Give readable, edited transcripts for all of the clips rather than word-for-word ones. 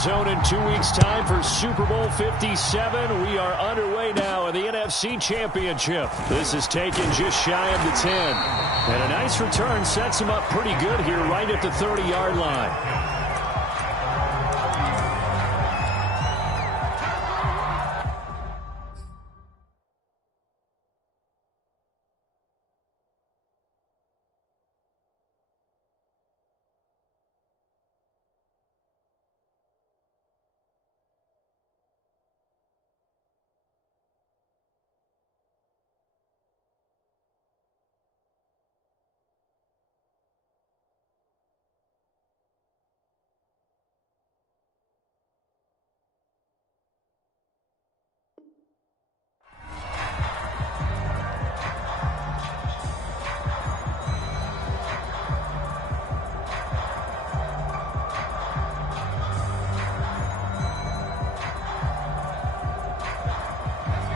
zone in 2 weeks' time for Super Bowl 57. We are underway now in the NFC Championship. This is taken just shy of the 10. And a nice return sets him up pretty good here right at the 30-yard line.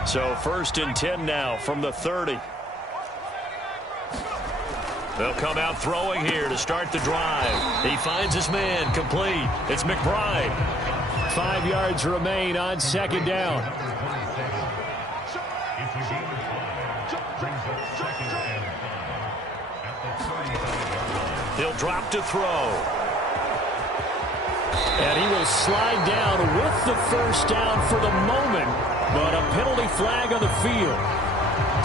So 1st and 10 now from the 30. They'll come out throwing here to start the drive. He finds his man complete. It's McBride. 5 yards remain on 2nd down. He'll drop to throw. And he will slide down with the 1st down for the moment. But a penalty flag on the field.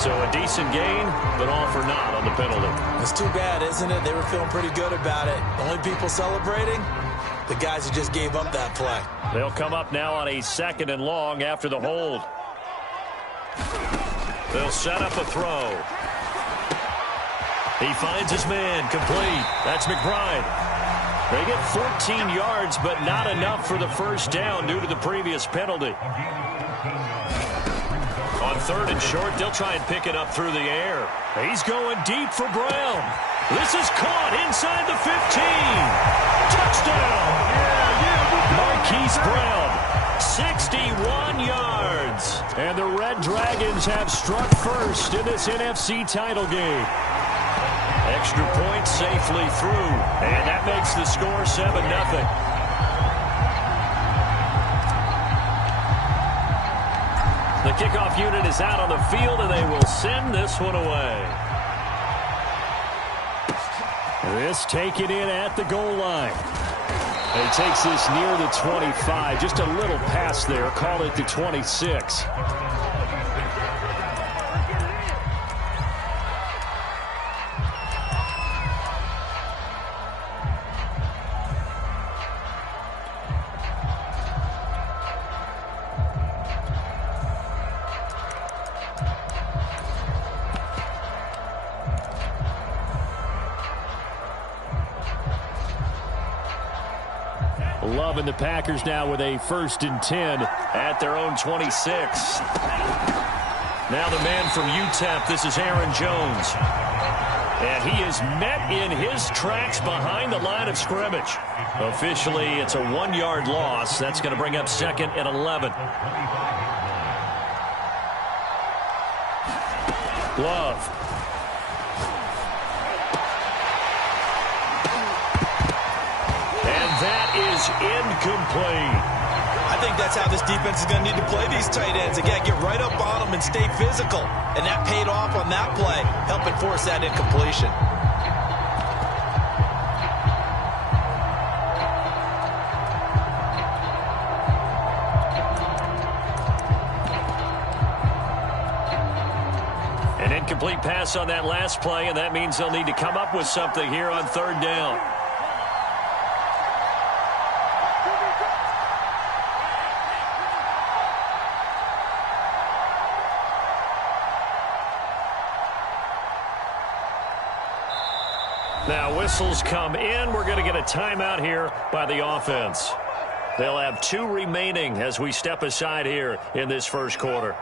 So a decent gain, but all for naught on the penalty. It's too bad, isn't it? They were feeling pretty good about it. The only people celebrating, the guys who just gave up that play. They'll come up now on a 2nd and long after the hold. They'll set up a throw. He finds his man complete. That's McBride. They get 14 yards, but not enough for the 1st down due to the previous penalty. On 3rd and short, they'll try and pick it up through the air. He's going deep for Brown. This is caught inside the 15. Touchdown! Marquise Brown, 61 yards. And the Red Dragons have struck first in this NFC title game. Extra point safely through, and that makes the score 7-0. The kickoff unit is out on the field, and they will send this one away. This taken in at the goal line. And he takes this near the 25. Just a little pass there. Call it the 26. And the Packers now with a 1st and 10 at their own 26. Now the man from UTEP, this is Aaron Jones. And he is met in his tracks behind the line of scrimmage. Officially, it's a 1-yard loss. That's going to bring up 2nd and 11. Love. That is incomplete. I think that's how this defense is going to need to play these tight ends. Again, get right up on them and stay physical. And that paid off on that play, helping force that incompletion. An incomplete pass on that last play, and that means they'll need to come up with something here on 3rd down. Now whistles come in. We're going to get a timeout here by the offense. They'll have 2 remaining as we step aside here in this 1st quarter.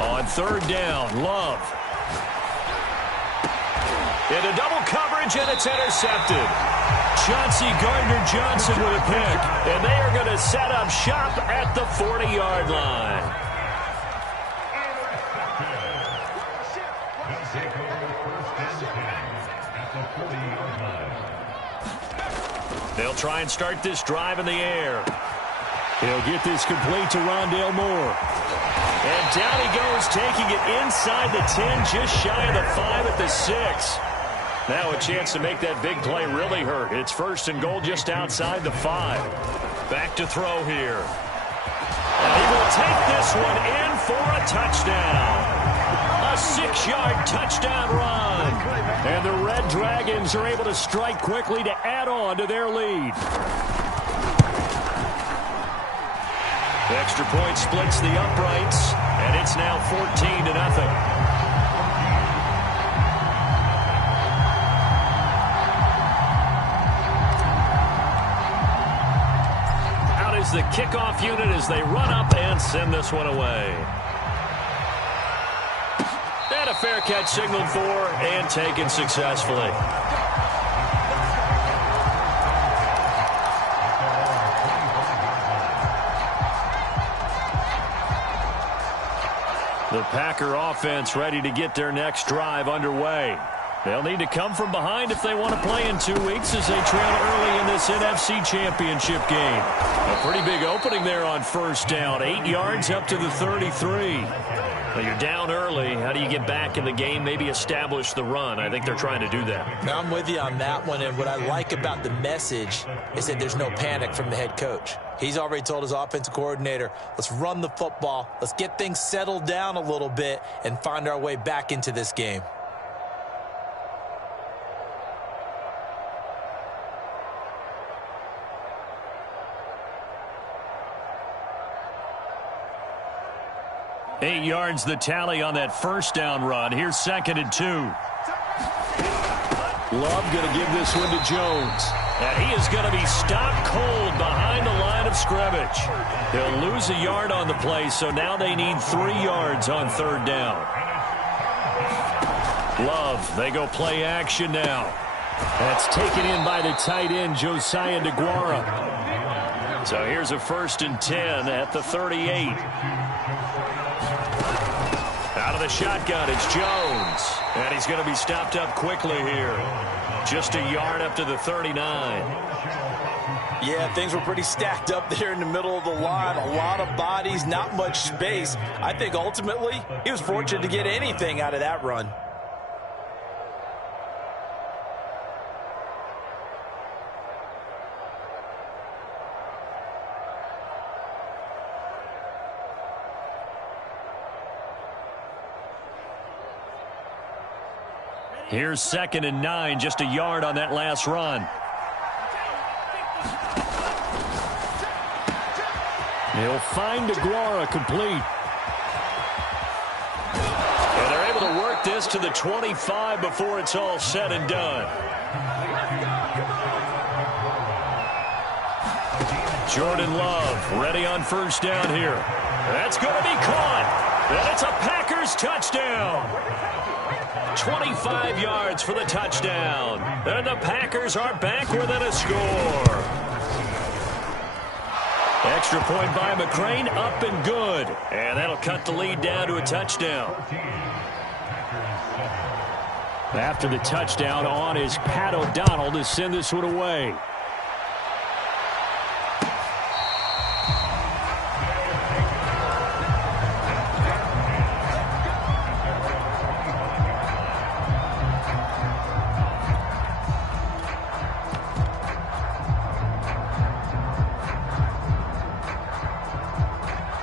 On 3rd down, Love. Into double coverage, and it's intercepted. Chauncey Gardner-Johnson with a pick. And they are going to set up shop at the 40-yard line. They'll try and start this drive in the air. He'll get this complete to Rondale Moore. And down he goes, taking it inside the 10, just shy of the 5 at the 6. Now a chance to make that big play really hurt. It's 1st and goal just outside the 5. Back to throw here. And he will take this one in for a touchdown. A 6-yard touchdown run. And the Red Dragons are able to strike quickly to add on to their lead. The extra point splits the uprights, and it's now 14-0. Out is the kickoff unit as they run up and send this one away. And a fair catch signaled for and taken successfully. The Packer offense ready to get their next drive underway. They'll need to come from behind if they want to play in 2 weeks as they trail early in this NFC Championship game. A pretty big opening there on 1st down. 8 yards up to the 33. Well, you're down early. How do you get back in the game, maybe establish the run? I think they're trying to do that. Now, I'm with you on that one, and what I like about the message is that there's no panic from the head coach. He's already told his offensive coordinator, let's run the football, let's get things settled down a little bit and find our way back into this game. Eight yards the tally on that 1st down run. Here's 2nd and 2. Love going to give this one to Jones. And he is going to be stopped cold behind the line of scrimmage. He'll lose a yard on the play, so now they need 3 yards on 3rd down. Love, they go play action now. That's taken in by the tight end, Josiah DeGuara. So here's a 1st and 10 at the 38. Out of the shotgun, it's Jones. And he's going to be stopped up quickly here. Just a yard up to the 39. Yeah, things were pretty stacked up there in the middle of the line. A lot of bodies, not much space. I think ultimately he was fortunate to get anything out of that run. Here's 2nd and 9, just a yard on that last run. He'll find DeGuara complete. And they're able to work this to the 25 before it's all said and done. Jordan Love ready on 1st down here. That's going to be caught. And it's a Packers touchdown. 25 yards for the touchdown. And the Packers are back within a score. Extra point by McCrane, up and good. And that'll cut the lead down to a touchdown. After the touchdown, on is Pat O'Donnell to send this one away.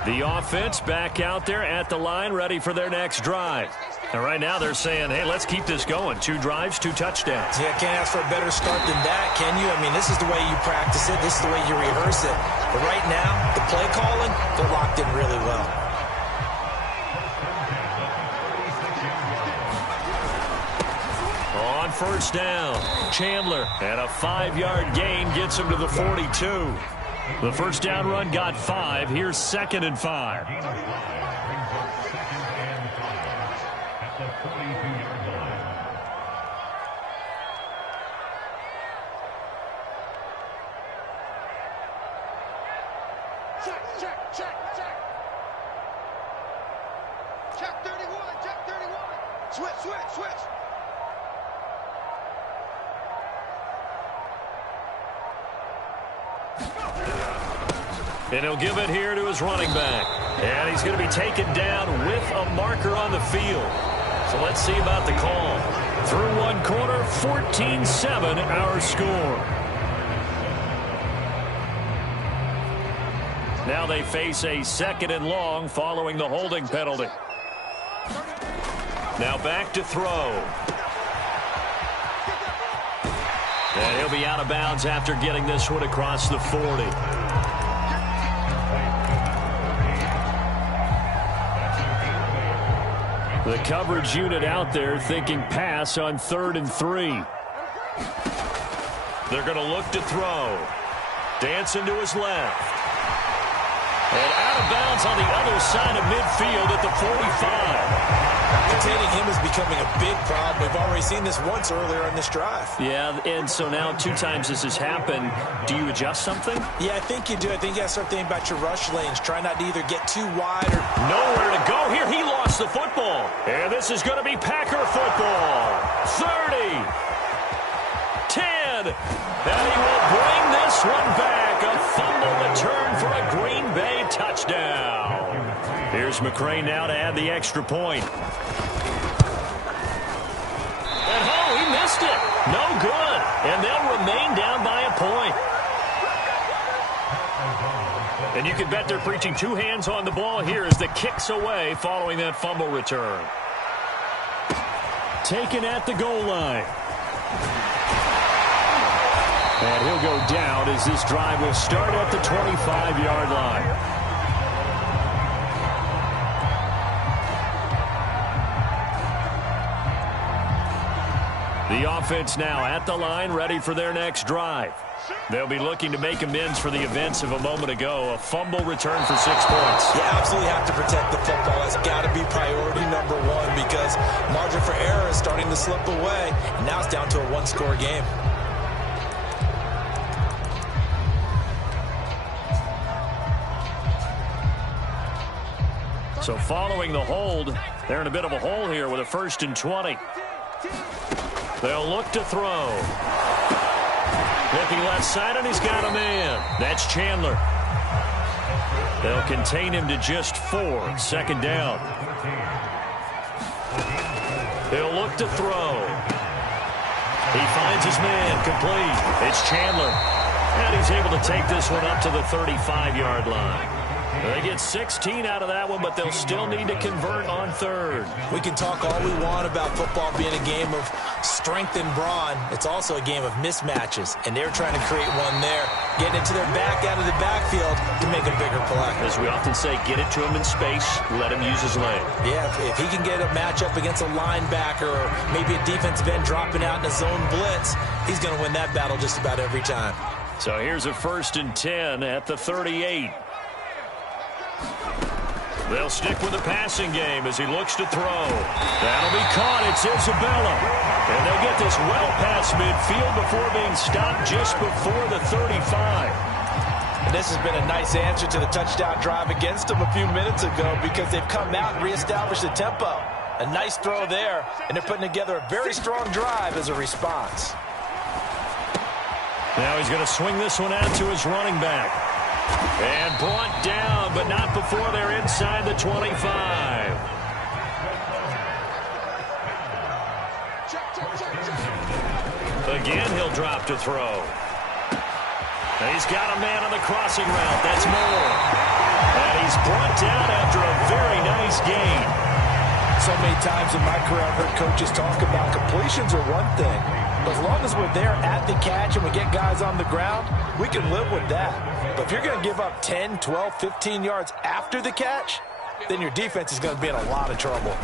The offense back out there at the line, ready for their next drive. And right now they're saying, hey, let's keep this going. 2 drives, 2 touchdowns. Yeah, can't ask for a better start than that, can you? I mean, this is the way you practice it. This is the way you rehearse it. But right now, the play calling, they're locked in really well. On 1st down, Chandler, and a 5-yard gain gets him to the 42. The 1st down run got 5. Here's 2nd and 5. Check 31, check 31. Switch. And he'll give it here to his running back. And he's going to be taken down with a marker on the field. So let's see about the call. Through one quarter, 14-7 our score. Now they face a 2nd and long following the holding penalty. Now back to throw. And he'll be out of bounds after getting this one across the 40. The coverage unit out there thinking pass on 3rd and 3. They're going to look to throw. Dancing to his left. And out of bounds on the other side of midfield at the 45. Containing him is becoming a big problem. We've already seen this once earlier on this drive. Yeah, and so now 2 times this has happened. Do you adjust something? Yeah, I think you do. I think you got to start thinking about your rush lanes. Try not to either get too wide or... Nowhere to go here. He lost the football. And this is going to be Packer football. 30. 10. And he will bring this one back. A fumble return for a Green Bay touchdown. Here's McCray now to add the extra point. And he missed it. No good. And they'll remain down by a point. And you can bet they're preaching 2 hands on the ball here as the kick's away following that fumble return. Taken at the goal line. And he'll go down as this drive will start at the 25-yard line. The offense now at the line, ready for their next drive. They'll be looking to make amends for the events of a moment ago. A fumble return for 6 points. Yeah, absolutely have to protect the football. That's got to be priority number 1 because margin for error is starting to slip away. And now it's down to a 1-score game. So following the hold, they're in a bit of a hole here with a 1st and 20. They'll look to throw. Looking left side, and he's got a man. That's Chandler. They'll contain him to just 4. 2nd down. He'll look to throw. He finds his man, complete. It's Chandler. And he's able to take this one up to the 35-yard line. They get 16 out of that one, but they'll still need to convert on 3rd. We can talk all we want about football being a game of strength and brawn. It's also a game of mismatches, and they're trying to create one there, getting it to their back out of the backfield to make a bigger play. As we often say, get it to him in space, let him use his leg. Yeah, if he can get a matchup against a linebacker or maybe a defensive end dropping out in a zone blitz, he's going to win that battle just about every time. So here's a 1st and 10 at the 38. They'll stick with the passing game as he looks to throw. That'll be caught. It's Isabella. And they'll get this well past midfield before being stopped just before the 35. And this has been a nice answer to the touchdown drive against them a few minutes ago because they've come out and reestablished the tempo. A nice throw there, and they're putting together a very strong drive as a response. Now he's going to swing this one out to his running back. And brought down, but not before they're inside the 25. Again, he'll drop to throw. And he's got a man on the crossing route. That's Moore. And he's brought down after a very nice gain. So many times in my career I've heard coaches talk about completions are one thing. But as long as we're there at the catch and we get guys on the ground, we can live with that. But if you're going to give up 10, 12, 15 yards after the catch, then your defense is going to be in a lot of trouble.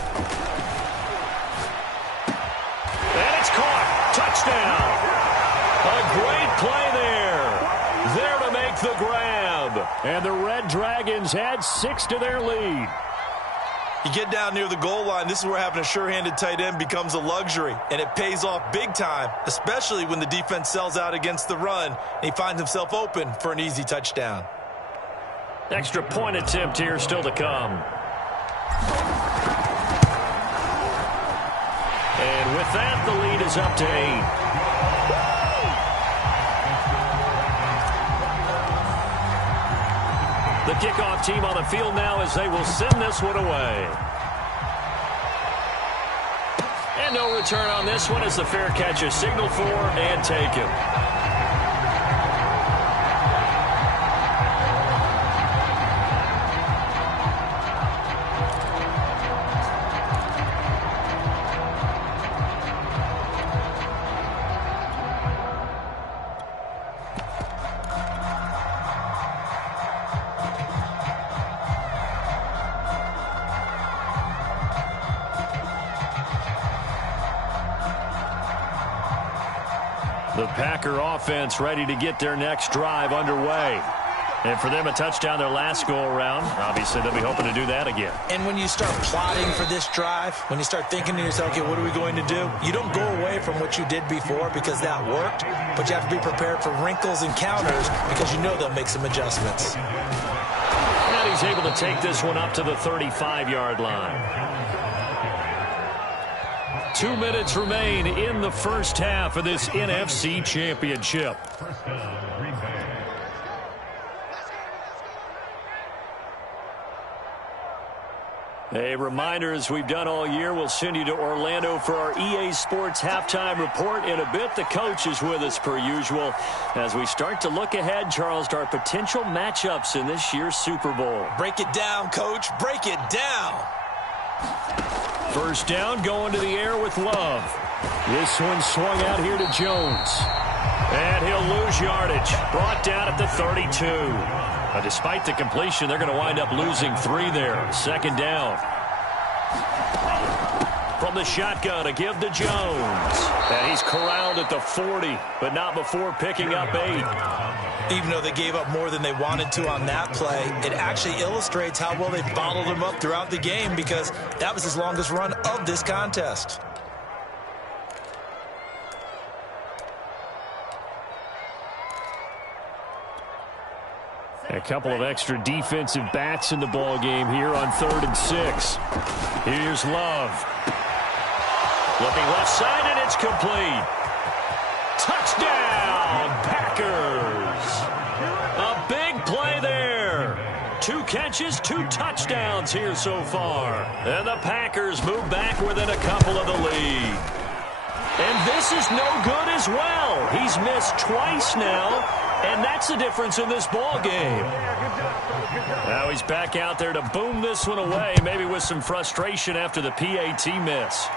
And it's caught. Touchdown. A great play there. There to make the grab. And the Red Dragons add 6 to their lead. You get down near the goal line, this is where having a sure-handed tight end becomes a luxury, and it pays off big time, especially when the defense sells out against the run, and he finds himself open for an easy touchdown. Extra point attempt here still to come. And with that, the lead is up to 8. The kickoff team on the field now as they will send this one away. And no return on this one as the fair catch is signaled for and taken. The Packer offense ready to get their next drive underway. And for them, a touchdown their last go-around. Obviously, they'll be hoping to do that again. And when you start plotting for this drive, when you start thinking to yourself, okay, what are we going to do? You don't go away from what you did before because that worked, but you have to be prepared for wrinkles and counters because you know they'll make some adjustments. And he's able to take this one up to the 35-yard line. 2 minutes remain in the first half of this NFC Championship. A reminder, as we've done all year, we'll send you to Orlando for our EA Sports halftime report in a bit. The coach is with us per usual as we start to look ahead, Charles, to our potential matchups in this year's Super Bowl. Break it down, Coach. Break it down. First down, going to the air with Love. This one swung out here to Jones. And he'll lose yardage. Brought down at the 32. Despite the completion, they're going to wind up losing 3 there. Second down. From the shotgun, a give to Jones. And he's corralled at the 40, but not before picking up 8. Even though they gave up more than they wanted to on that play, it actually illustrates how well they bottled him up throughout the game because that was his longest run of this contest. A couple of extra defensive backs in the ball game here on 3rd and 6. Here's Love. Looking left side, and it's complete. Touchdown, Packers. A big play there. 2 catches, 2 touchdowns here so far. And the Packers move back within a couple of the lead. And this is no good as well. He's missed twice now, and that's the difference in this ball game. Now he's back out there to boom this one away, maybe with some frustration after the PAT miss.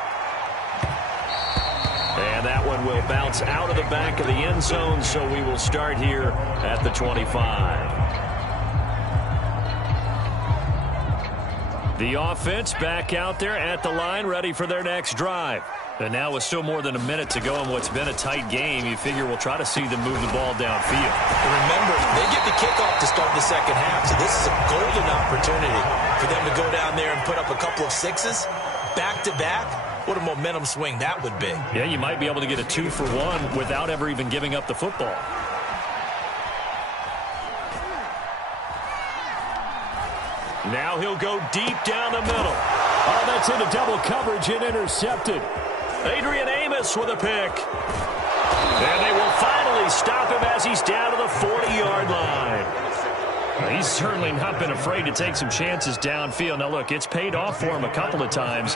And that one will bounce out of the back of the end zone, so we will start here at the 25. The offense back out there at the line, ready for their next drive. And now with still more than a minute to go in what's been a tight game, you figure we'll try to see them move the ball downfield. And remember, they get the kickoff to start the second half, so this is a golden opportunity for them to go down there and put up a couple of 6s back-to-back. What a momentum swing that would be. Yeah, you might be able to get a 2-for-1 without ever even giving up the football. Now he'll go deep down the middle. Oh, that's into double coverage and intercepted. Adrian Amos with a pick. And they will finally stop him as he's down to the 40-yard line. Well, he's certainly not been afraid to take some chances downfield. Now, look, it's paid off for him a couple of times.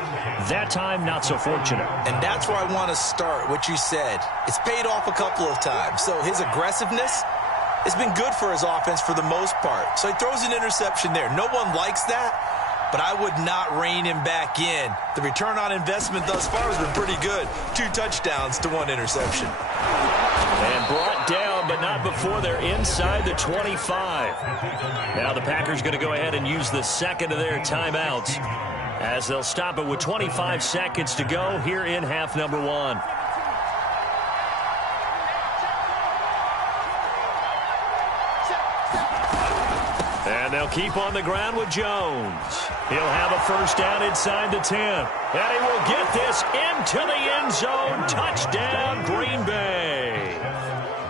That time, not so fortunate. And that's where I want to start, what you said. It's paid off a couple of times. So his aggressiveness has been good for his offense for the most part. So he throws an interception there. No one likes that, but I would not rein him back in. The return on investment thus far has been pretty good. 2 touchdowns to 1 interception. And brought down, but not before they're inside the 25. Now the Packers going to go ahead and use the second of their timeouts as they'll stop it with 25 seconds to go here in half number 1. And they'll keep on the ground with Jones. He'll have a first down inside the 10. And he will get this into the end zone. Touchdown, Green Bay.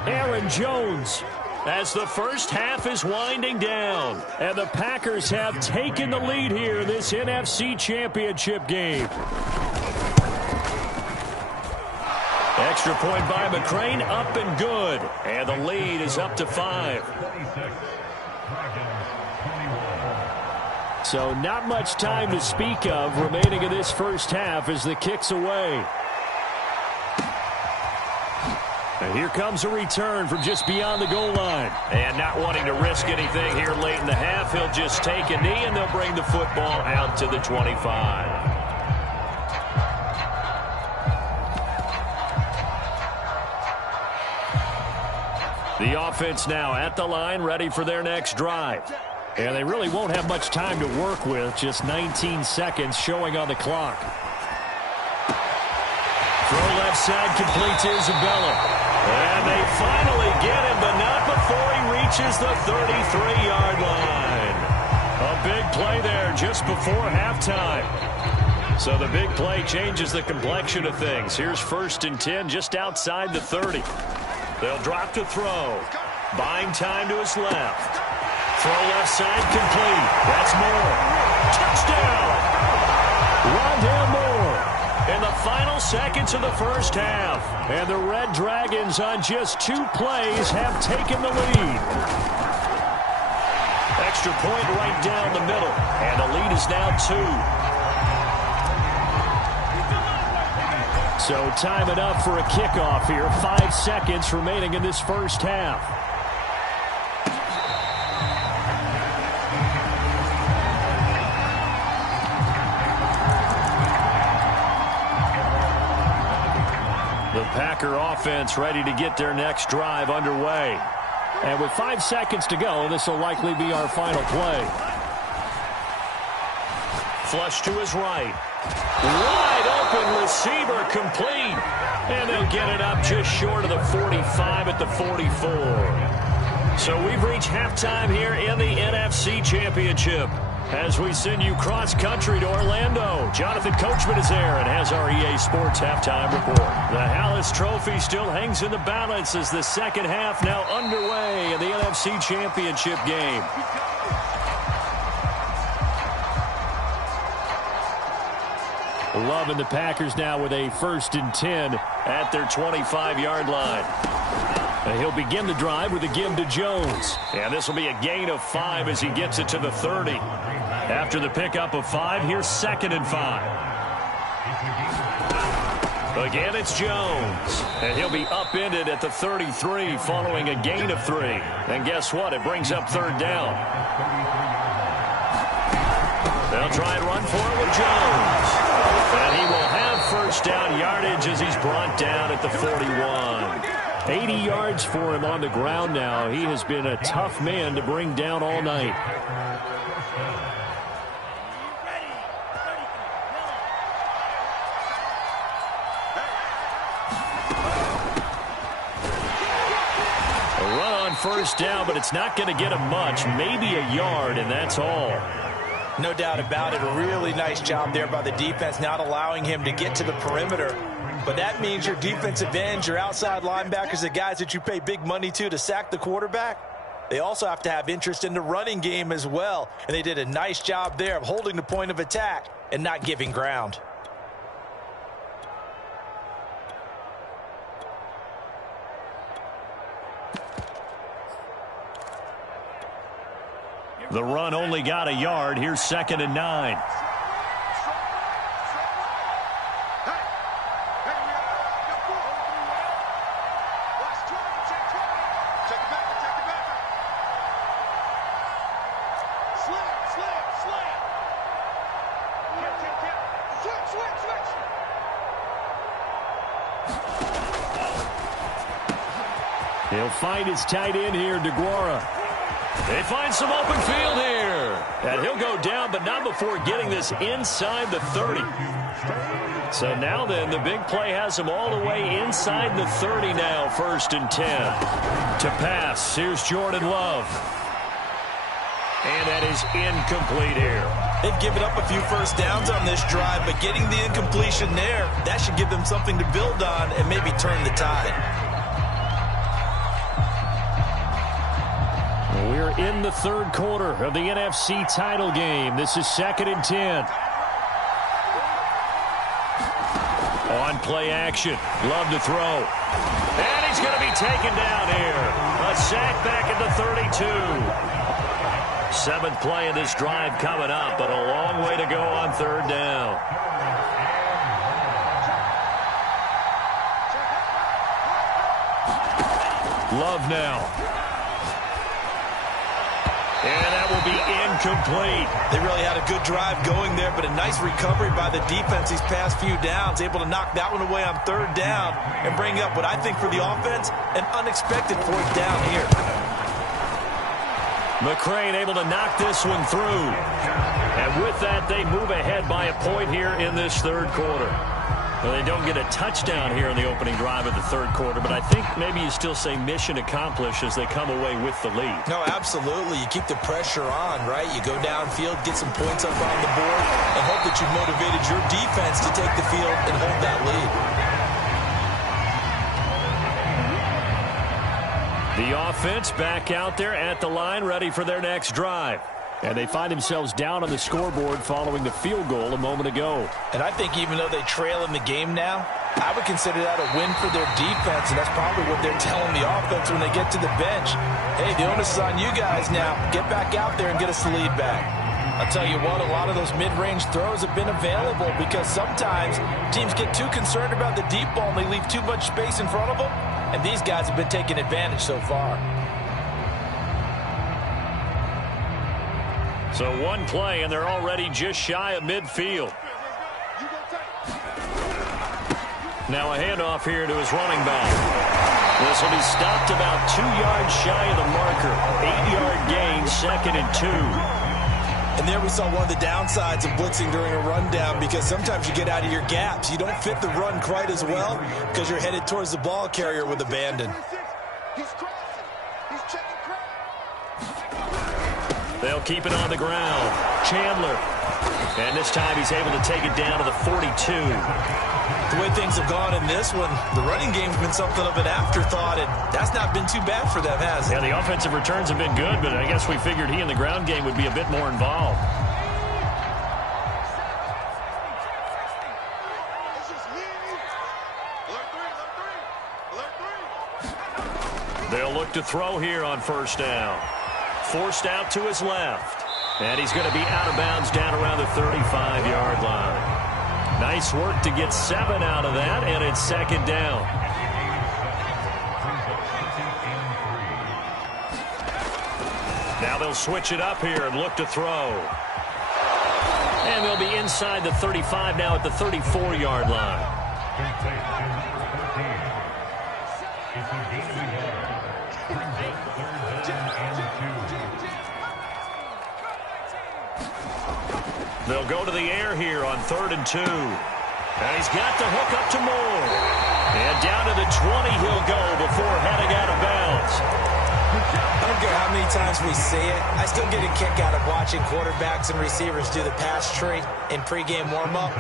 Aaron Jones as the first half is winding down. And the Packers have taken the lead here in this NFC Championship game. Extra point by McCrane, up and good. And the lead is up to 5. So not much time to speak of remaining in this first half as the kick's away. And here comes a return from just beyond the goal line. And not wanting to risk anything here late in the half, he'll just take a knee and they'll bring the football out to the 25. The offense now at the line, ready for their next drive. And they really won't have much time to work with, just 19 seconds showing on the clock. Throw left side, complete to Isabella. And they finally get him, but not before he reaches the 33-yard line. A big play there just before halftime. So the big play changes the complexion of things. Here's 1st and 10 just outside the 30. They'll drop to throw. Buying time to his left. Throw left side complete. That's Moore. Touchdown! Rondale Moore in the final seconds of the first half. And the Red Dragons on just 2 plays have taken the lead. Extra point right down the middle. And the lead is now 2. So time enough for a kickoff here. 5 seconds remaining in this first half. The Packer offense ready to get their next drive underway. And with 5 seconds to go, this will likely be our final play. Flush to his right. Wide open receiver complete. And they'll get it up just short of the 45 at the 44. So we've reached halftime here in the NFC Championship. As we send you cross-country to Orlando, Jonathan Coachman is there and has our EA Sports halftime report. The Hallis Trophy still hangs in the balance as the second half now underway in the NFC Championship game. Love and the Packers now with a 1st and 10 at their 25-yard line. And he'll begin the drive with a give to Jones. And this will be a gain of 5 as he gets it to the 30. After the pickup of 5, here's 2nd and 5. Again, it's Jones. And he'll be upended at the 33 following a gain of 3. And guess what? It brings up 3rd down. They'll try and run for it with Jones. And he will have 1st down yardage as he's brought down at the 41. 80 yards for him on the ground now. He has been a tough man to bring down all night. A run on 1st down, but it's not going to get him much. Maybe a yard, and that's all. No doubt about it. A really nice job there by the defense, not allowing him to get to the perimeter. But that means your defensive ends, your outside linebackers, the guys that you pay big money to sack the quarterback, they also have to have interest in the running game as well. And they did a nice job there of holding the point of attack and not giving ground. The run only got a yard. Here's 2nd and 9. He'll find his tight end here, DeGuara. They find some open field here. And he'll go down, but not before getting this inside the 30. So now then, the big play has him all the way inside the 30 now, 1st and 10. To pass, here's Jordan Love. And that is incomplete here. They've given up a few 1st downs on this drive, but getting the incompletion there, that should give them something to build on and maybe turn the tide. in the third quarter of the NFC title game. This is 2nd and 10. On play action. Love to throw. And he's going to be taken down here. A sack back at the 32. 7th play of this drive coming up, but a long way to go on 3rd down. Love now. And that will be incomplete. They really had a good drive going there, but a nice recovery by the defense these past few downs, able to knock that one away on 3rd down and bring up what I think for the offense, an unexpected 4th down here. McCrane able to knock this one through. And with that, they move ahead by a point here in this 3rd quarter. Well, they don't get a touchdown here in the opening drive of the 3rd quarter, but I think maybe you still say mission accomplished as they come away with the lead. No, absolutely. You keep the pressure on, right? You go downfield, get some points up on the board, and hope that you've motivated your defense to take the field and hold that lead. The offense back out there at the line, ready for their next drive. And they find themselves down on the scoreboard following the field goal a moment ago. And I think even though they trail in the game now, I would consider that a win for their defense, and that's probably what they're telling the offense when they get to the bench. Hey, the onus is on you guys now. Get back out there and get us the lead back. I'll tell you what, a lot of those mid-range throws have been available because sometimes teams get too concerned about the deep ball and they leave too much space in front of them, and these guys have been taking advantage so far. So one play, and they're already just shy of midfield. Now a handoff here to his running back. This will be stopped about 2 yards shy of the marker. 8-yard gain, 2nd and 2. And there we saw one of the downsides of blitzing during a rundown, because sometimes you get out of your gaps. You don't fit the run quite as well because you're headed towards the ball carrier with abandon. They'll keep it on the ground. Chandler. And this time he's able to take it down to the 42. The way things have gone in this one, the running game's been something of an afterthought, and that's not been too bad for them, has it? Yeah, the offensive returns have been good, but I guess we figured he in the ground game would be a bit more involved. They'll look to throw here on 1st down. Forced out to his left. And he's going to be out of bounds down around the 35-yard line. Nice work to get 7 out of that, and it's 2nd down. Now they'll switch it up here and look to throw. And they'll be inside the 35 now at the 34-yard line. They'll go to the air here on 3rd and 2. And he's got the hook up to Moore. And down to the 20 he'll go before heading out of bounds. I don't care how many times we see it. I still get a kick out of watching quarterbacks and receivers do the pass tree in pregame warm-up.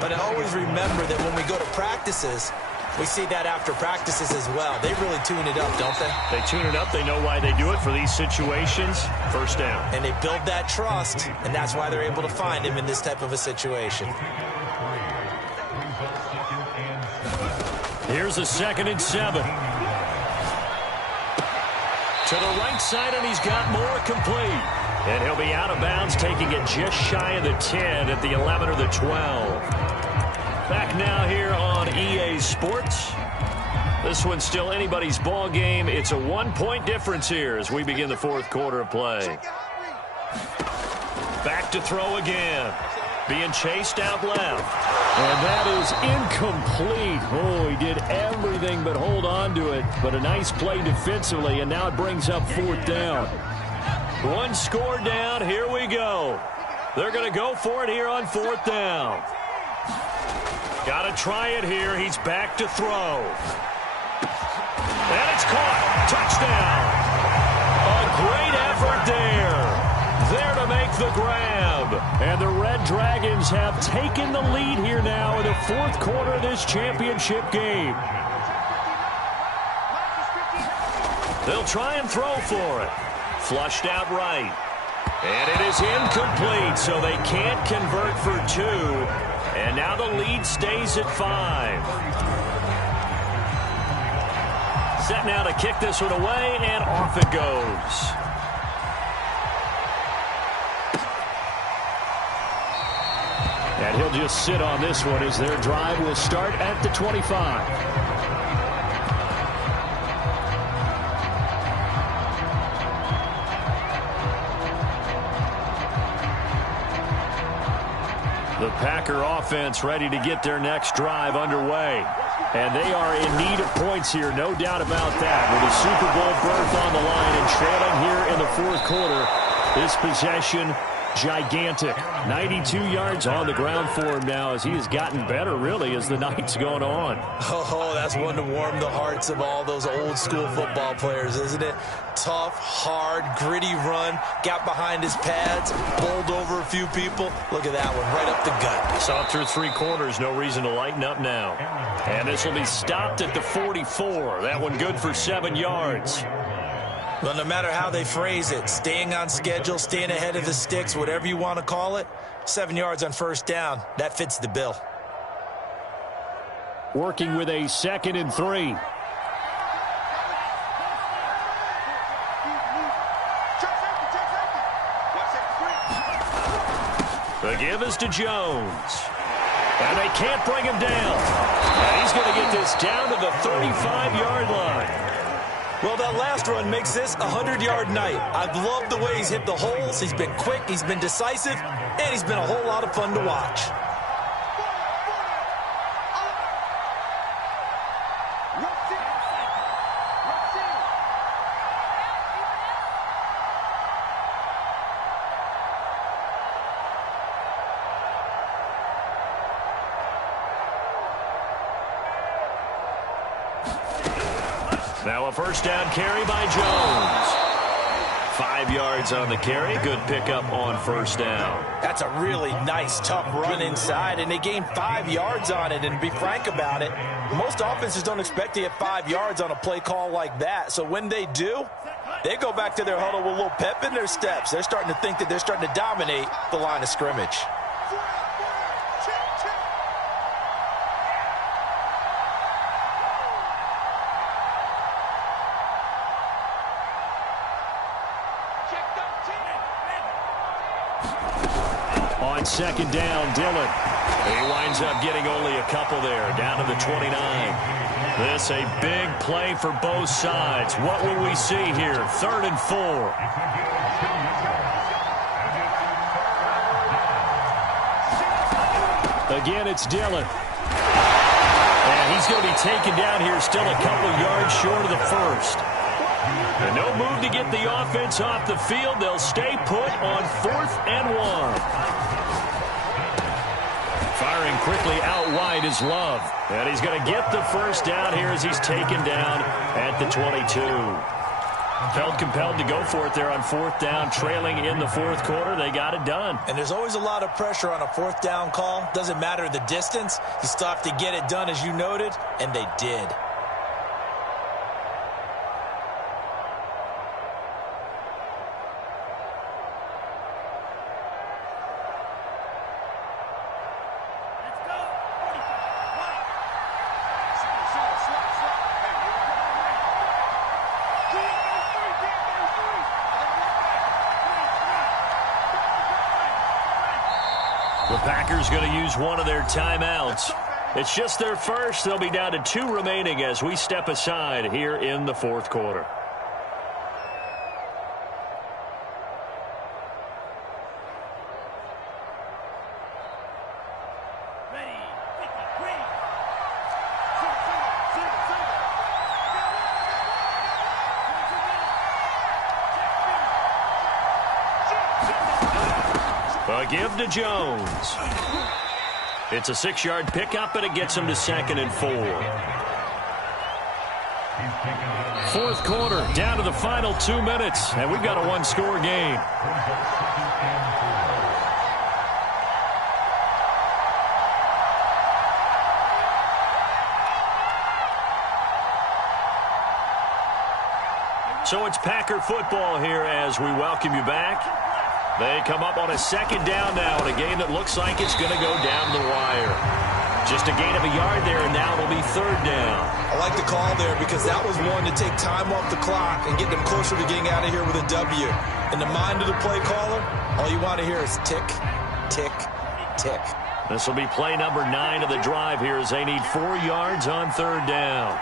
But I always remember that when we go to practices, we see that after practices as well. They really tune it up, don't they? They tune it up. They know why they do it for these situations. 1st down. And they build that trust, and that's why they're able to find him in this type of a situation. Here's a 2nd and 7. To the right side, and he's got Moore complete. And he'll be out of bounds, taking it just shy of the 10 at the 11 or the 12. Back now here on EA Sports. This one's still anybody's ball game. It's a 1-point difference here as we begin the 4th quarter of play. Back to throw again. Being chased out left. And that is incomplete. Oh, he did everything but hold on to it. But a nice play defensively, and now it brings up 4th down. 1 score down. Here we go. They're going to go for it here on 4th down. Got to try it here. He's back to throw. And it's caught. Touchdown. A great effort there. There to make the grab. And the Red Dragons have taken the lead here now in the 4th quarter of this championship game. They'll try and throw for it. Flushed out right. And it is incomplete, so they can't convert for 2. And now the lead stays at 5. Set now to kick this one away, and off it goes. And he'll just sit on this one as their drive will start at the 25. The Packer offense ready to get their next drive underway. And they are in need of points here, no doubt about that. With a Super Bowl berth on the line and trailing here in the fourth quarter, this possession gigantic. 92 yards on the ground for him now as he has gotten better, really, as the night's going on. Oh, that's one to warm the hearts of all those old school football players, isn't it? Tough, hard, gritty run, got behind his pads, bowled over a few people. Look at that one, right up the gut. Saw it through 3 quarters, no reason to lighten up now. And this will be stopped at the 44. That one good for 7 yards. Well, no matter how they phrase it, staying on schedule, staying ahead of the sticks, whatever you want to call it, 7 yards on first down, that fits the bill. Working with a 2nd and 3. The give is to Jones. And they can't bring him down. And he's going to get this down to the 35-yard line. Well, that last run makes this a 100-yard night. I've loved the way he's hit the holes. He's been quick, he's been decisive, and he's been a whole lot of fun to watch. Now a first down carry by Jones. 5 yards on the carry. Good pickup on first down. That's a really nice, tough run inside, and they gained 5 yards on it. And to be frank about it, most offenses don't expect to get 5 yards on a play call like that. So when they do, they go back to their huddle with a little pep in their steps. They're starting to think that they're starting to dominate the line of scrimmage. On second down, Dillon. He winds up getting only a couple there, down to the 29. This a big play for both sides. What will we see here? 3rd and 4. Again, it's Dillon. And he's going to be taken down here, still a couple yards short of the first. And no move to get the offense off the field. They'll stay put on 4th and 1. Firing quickly out wide is Love. And he's going to get the first down here as he's taken down at the 22. Felt compelled to go for it there on 4th down, trailing in the 4th quarter. They got it done. And there's always a lot of pressure on a 4th down call. Doesn't matter the distance. You still have to get it done, as you noted, and they did. The Packers going to use one of their timeouts. It's just their first. They'll be down to 2 remaining as we step aside here in the 4th quarter. A give to Jones. It's a 6-yard pickup, and it gets him to 2nd and 4. 4th quarter, down to the final 2 minutes, and we've got a 1-score game. So it's Packer football here as we welcome you back. They come up on a second down now in a game that looks like it's going to go down the wire. Just a gain of a yard there, and now it'll be third down. I like the call there because that was one to take time off the clock and get them closer to getting out of here with a W. In the mind of the play caller, all you want to hear is tick, tick, tick. This will be play number 9 of the drive here as they need 4 yards on third down.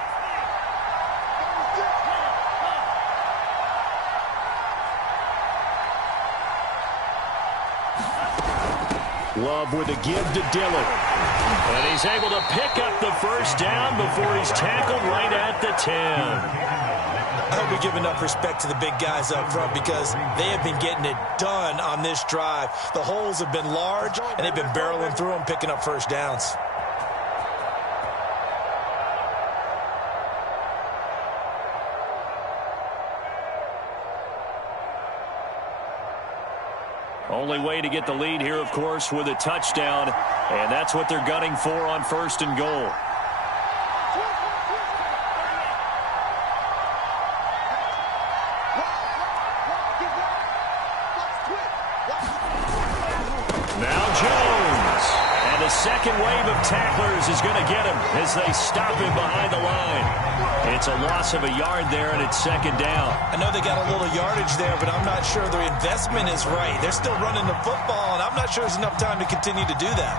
Love with a give to Dillon. And he's able to pick up the first down before he's tackled right at the 10. I hope we give enough respect to the big guys up front because they have been getting it done on this drive. The holes have been large, and they've been barreling through them, picking up first downs. Only way to get the lead here, of course, with a touchdown, and that's what they're gunning for on first and goal. Now Jones, and the second wave of tacklers is going to get him as they stop him behind the line. It's a loss of a yard there, and it's second down. I know they got a little yardage there, but I'm not sure their investment is right. They're still running the football, and I'm not sure there's enough time to continue to do that.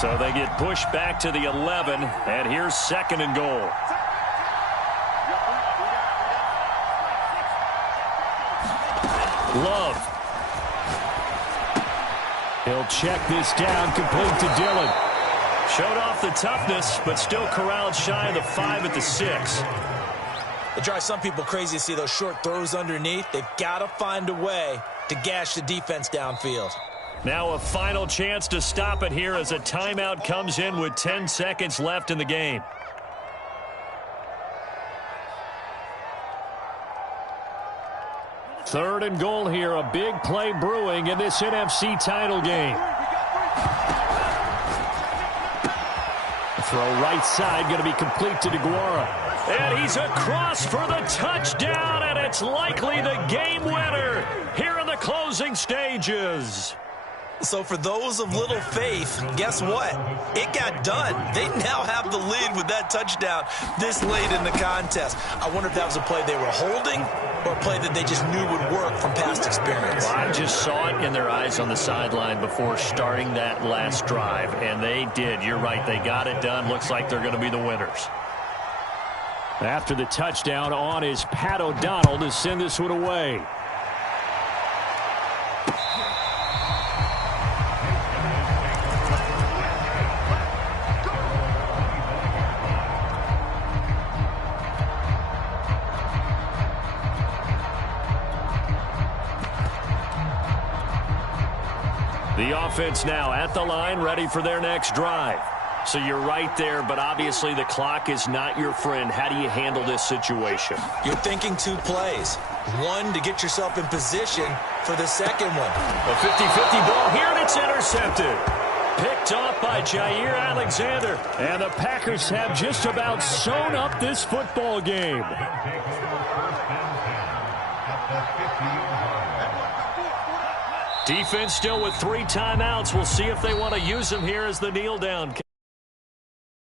So they get pushed back to the 11, and here's second and goal. Love. He'll check this down, complete to Dillon. Showed off the toughness, but still corralled shy of the 5 at the 6. It drives some people crazy to see those short throws underneath. They've got to find a way to gash the defense downfield. Now a final chance to stop it here as a timeout comes in with 10 seconds left in the game. Third and goal here, a big play brewing in this NFC title game. Throw right side, going to be complete to DeGuara. And he's across for the touchdown, and it's likely the game winner here in the closing stages. So for those of little faith, guess what? It got done. They now have the lead with that touchdown this late in the contest. I wonder if that was a play they were holding or a play that they just knew would work from past experience. Well, I just saw it in their eyes on the sideline before starting that last drive, and they did. You're right. They got it done. Looks like they're going to be the winners. After the touchdown, on is Pat O'Donnell to send this one away. The offense now at the line, ready for their next drive. So you're right there, but obviously the clock is not your friend. How do you handle this situation? You're thinking 2 plays. One to get yourself in position for the second one. A 50-50 ball here, and it's intercepted. Picked off by Jair Alexander. And the Packers have just about sewn up this football game. Defense still with 3 timeouts. We'll see if they want to use them here as the kneel down.